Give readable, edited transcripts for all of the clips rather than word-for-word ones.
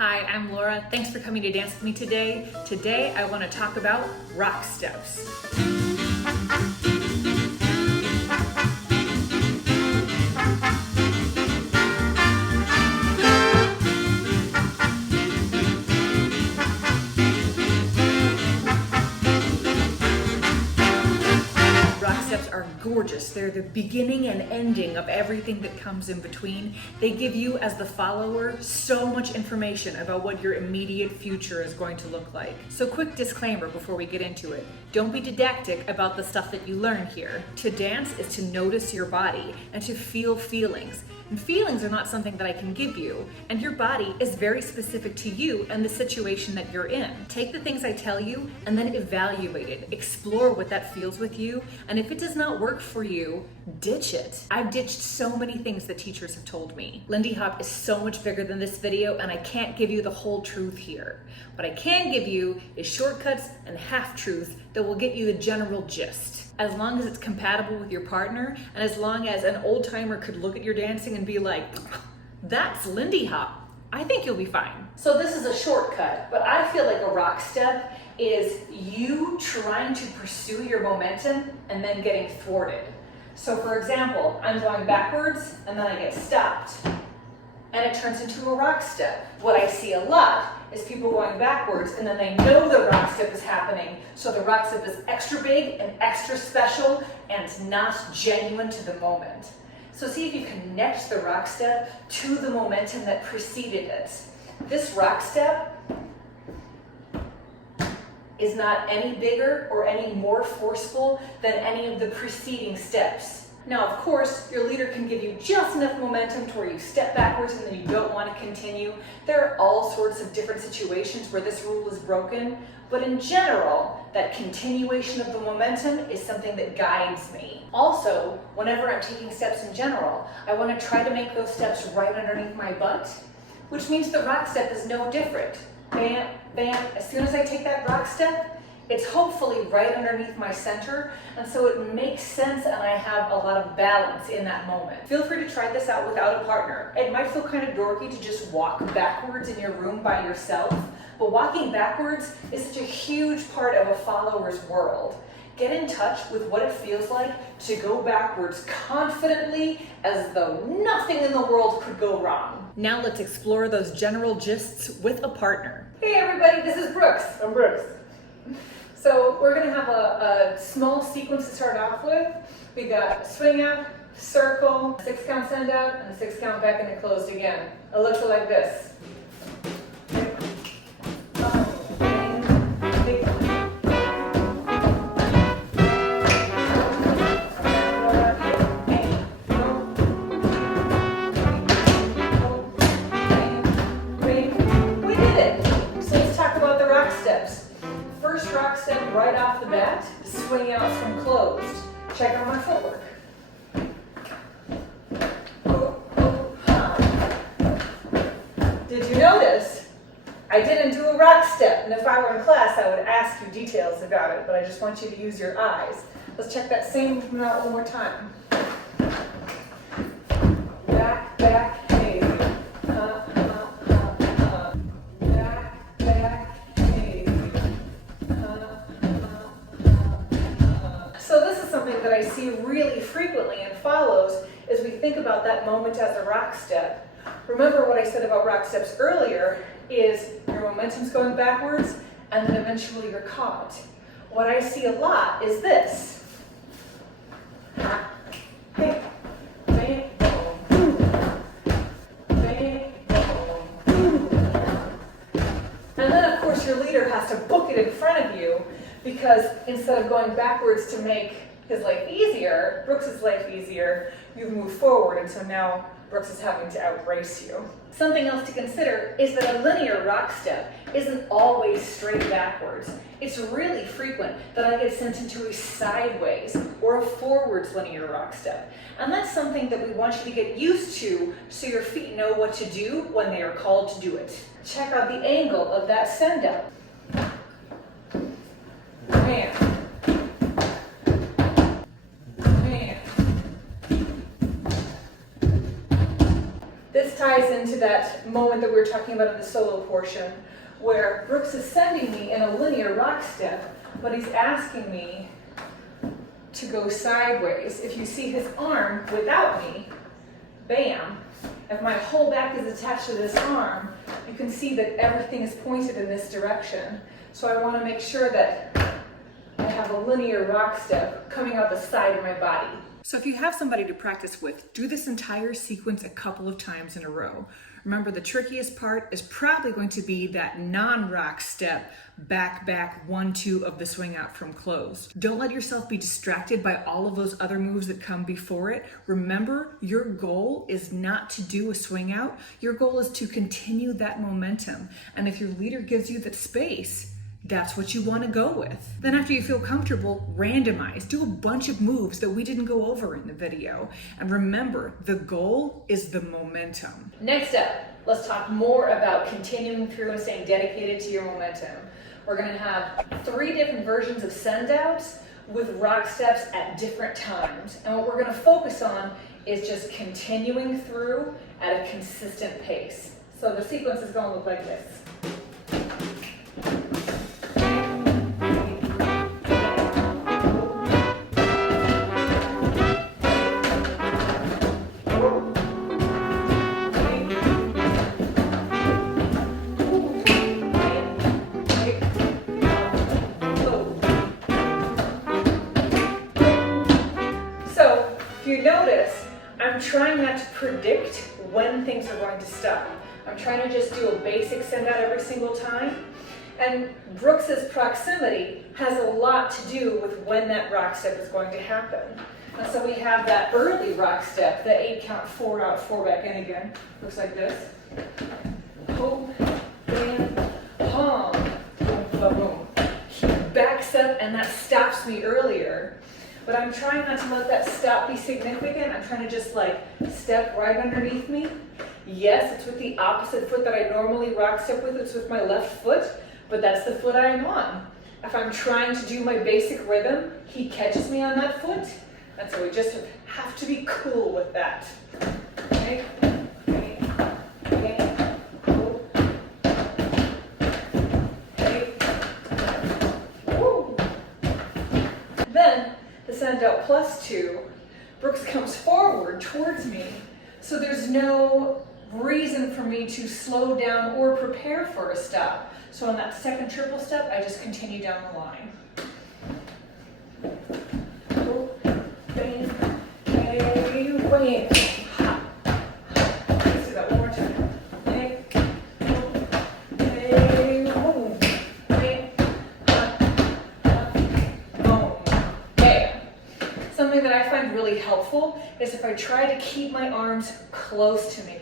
Hi, I'm Laura. Thanks for coming to dance with me today. Today I want to talk about rock steps. Are gorgeous. They're the beginning and ending of everything that comes in between. They give you, as the follower, so much information about what your immediate future is going to look like. So quick disclaimer before we get into it. Don't be didactic about the stuff that you learn here. To dance is to notice your body and to feel feelings. And feelings are not something that I can give you, and your body is very specific to you and the situation that you're in. Take the things I tell you and then evaluate it. Explore what that feels with you, and if it does not work for you, ditch it. I've ditched so many things that teachers have told me. Lindy Hop is so much bigger than this video, and I can't give you the whole truth here. What I can give you is shortcuts and half-truths that will get you the general gist. As long as it's compatible with your partner, and as long as an old timer could look at your dancing and be like, that's Lindy Hop, I think you'll be fine. So this is a shortcut, but I feel like a rock step is you trying to pursue your momentum and then getting thwarted. So for example, I'm going backwards and then I get stopped and it turns into a rock step. What I see a lot is people going backwards and then they know the rock step is happening, so the rock step is extra big and extra special and not genuine to the moment. So see if you connect the rock step to the momentum that preceded it. This rock step is not any bigger or any more forceful than any of the preceding steps. Now, of course, your leader can give you just enough momentum to where you step backwards and then you don't want to continue. There are all sorts of different situations where this rule is broken, but in general, that continuation of the momentum is something that guides me. Also, whenever I'm taking steps in general, I want to try to make those steps right underneath my butt, which means the rock step is no different. Bam, bam, as soon as I take that rock step, it's hopefully right underneath my center, and so it makes sense and I have a lot of balance in that moment. Feel free to try this out without a partner. It might feel kind of dorky to just walk backwards in your room by yourself, but walking backwards is such a huge part of a follower's world. Get in touch with what it feels like to go backwards confidently as though nothing in the world could go wrong. Now let's explore those general gists with a partner. Hey everybody, this is Brooks. I'm Brooks. So we're going to have a small sequence to start off with. We got swing out, circle, 6 count send out, and 6 count back and closed again. It looks like this. We did it! So let's talk about the rock steps. First rock step right off the bat, swing out from closed. Check out my footwork. Did you notice? I didn't do a rock step, and if I were in class, I would ask you details about it, but I just want you to use your eyes. Let's check that same movement out one more time. Back, back, hey. Back, back, hey. So this is something that I see really frequently and follows as we think about that moment as a rock step. Remember what I said about rock steps earlier is your momentum's going backwards and then eventually you're caught. What I see a lot is this. Hey, bang, boom, bang, boom. And then of course your leader has to book it in front of you, because instead of going backwards to make his life easier, Brooks's life easier, you've moved forward, and so now Brooks is having to outrace you. Something else to consider is that a linear rock step isn't always straight backwards. It's really frequent that I get sent into a sideways or a forwards linear rock step. And that's something that we want you to get used to so your feet know what to do when they are called to do it. Check out the angle of that send up. Man. Man. This ties in into that moment that we were talking about in the solo portion, where Brooks is sending me in a linear rock step, but he's asking me to go sideways. If you see his arm without me, bam, if my whole back is attached to this arm, you can see that everything is pointed in this direction. So I want to make sure that I have a linear rock step coming out the side of my body. So if you have somebody to practice with, do this entire sequence a couple of times in a row. Remember, the trickiest part is probably going to be that non-rock step, back, back, 1, 2 of the swing out from close. Don't let yourself be distracted by all of those other moves that come before it. Remember, your goal is not to do a swing out. Your goal is to continue that momentum. And if your leader gives you that space, that's what you want to go with. Then after you feel comfortable, randomize. Do a bunch of moves that we didn't go over in the video. And remember, the goal is the momentum. Next up, let's talk more about continuing through and staying dedicated to your momentum. We're going to have 3 different versions of send outs with rock steps at different times. And what we're going to focus on is just continuing through at a consistent pace. So the sequence is going to look like this. Trying not to predict when things are going to stop. I'm trying to just do a basic send out every single time. And Brooks's proximity has a lot to do with when that rock step is going to happen. And so we have that early rock step, the 8 count, 4 out, 4 back in again. Looks like this. Boom, bam, hum, boom, boom, boom. He backs up and that stops me earlier. But I'm trying not to let that stop be significant. I'm trying to just like step right underneath me. Yes, it's with the opposite foot that I normally rock step with. It's with my left foot, but that's the foot I'm on. If I'm trying to do my basic rhythm, he catches me on that foot. And so we just have to be cool with that. Okay? Okay. Okay. Cool. Okay. Woo. Then, the send out +2, Brooks comes forward towards me, so there's no reason for me to slow down or prepare for a stop. So on that second triple step, I just continue down the line. Let's do that one more time. Something that I find really helpful is if I try to keep my arms close to me.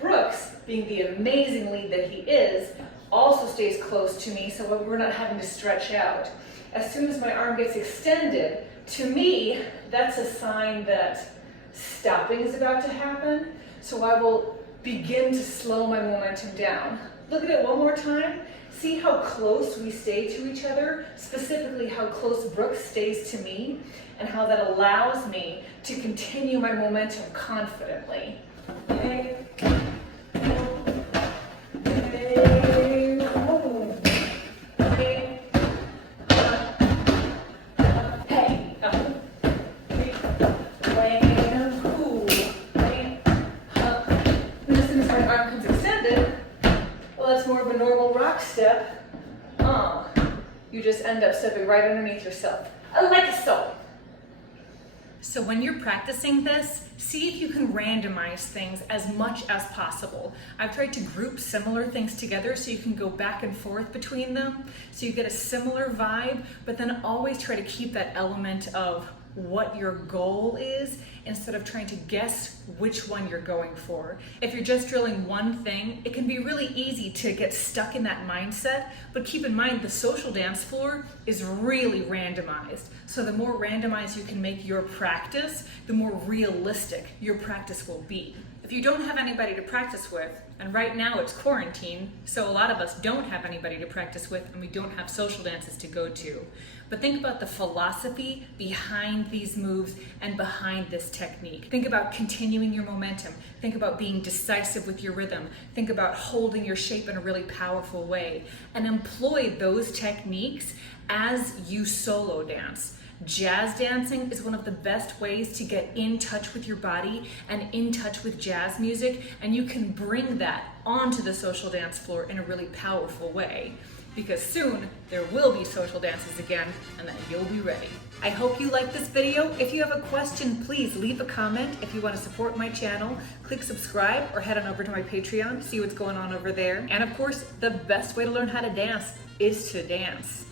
Brooks, being the amazing lead that he is, also stays close to me so we're not having to stretch out. As soon as my arm gets extended, to me, that's a sign that stopping is about to happen. So I will begin to slow my momentum down. Look at it one more time. See how close we stay to each other, specifically how close Brooks stays to me, and how that allows me to continue my momentum confidently. Okay. Step, you just end up stepping right underneath yourself, like so. So when you're practicing this, see if you can randomize things as much as possible. I've tried to group similar things together so you can go back and forth between them, so you get a similar vibe, but then always try to keep that element of what your goal is instead of trying to guess which one you're going for. If you're just drilling one thing, it can be really easy to get stuck in that mindset, but keep in mind the social dance floor is really randomized. So the more randomized you can make your practice, the more realistic your practice will be. If If you don't have anybody to practice with, and right now it's quarantine, so a lot of us don't have anybody to practice with and we don't have social dances to go to. But think about the philosophy behind these moves and behind this technique. Think about continuing your momentum. Think about being decisive with your rhythm. Think about holding your shape in a really powerful way. And employ those techniques as you solo dance. Jazz dancing is one of the best ways to get in touch with your body and in touch with jazz music, and you can bring that onto the social dance floor in a really powerful way, because soon there will be social dances again and then you'll be ready. I hope you liked this video. If you have a question, please leave a comment. If you want to support my channel, click subscribe or head on over to my Patreon, see what's going on over there. And of course, the best way to learn how to dance is to dance.